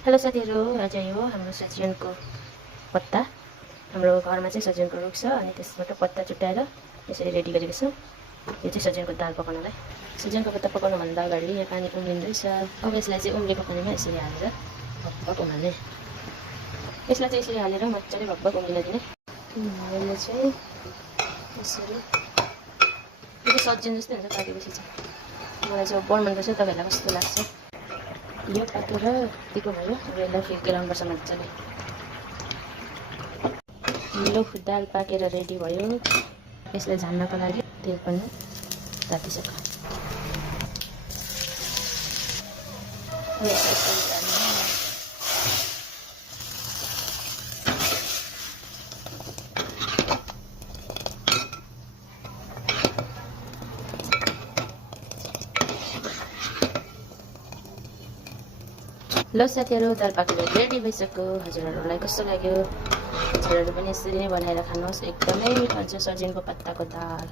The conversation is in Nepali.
हेलो साथीहरु, आज यो हाम्रो सजिनको पत्ता। हाम्रो घरमा चाहिँ सजिनको रुख छ अनि त्यसबाट पत्ता चुट्याएर यसरी रेडी गरेको छु। यो चाहिँ सजिनको दाल पकाउनलाई। सजिनको पत्ता पकाउनु भन्दा अगाडि यहाँ पानी उम्लिँदैछ। अब यसलाई चाहिँ उम्लेको पानीमा यसरी हालेर भकभक उमाल्ने। यसलाई चाहिँ यसरी हालेर मजाले भकभक उम्लिन दिने। यसले चाहिँ यसरी यो सजिन जस्तै हुन्छ पाकेपछि चाहिँ। मलाई चाहिँ बढ मनपर्छ, तपाईहरुलाई कस्तो लाग्छ? यो पाकेर यतिको भयो। अब यसलाई फेरि गराउनुपर्छ मजाले। लो दाल पाकेर रेडी भयो। यसलाई झान्नको लागि तेल पनि तातिसक्यो। ल साथीहरु, दाल पाकेर रेडी भइसक्यो। हजुरहरुलाई कस्तो लाग्यो? हजुरहरु पनि यसरी नै बनाएर खानुहोस्। एकदमै मिठो हुन्छ सजिनको पत्ताको दाल।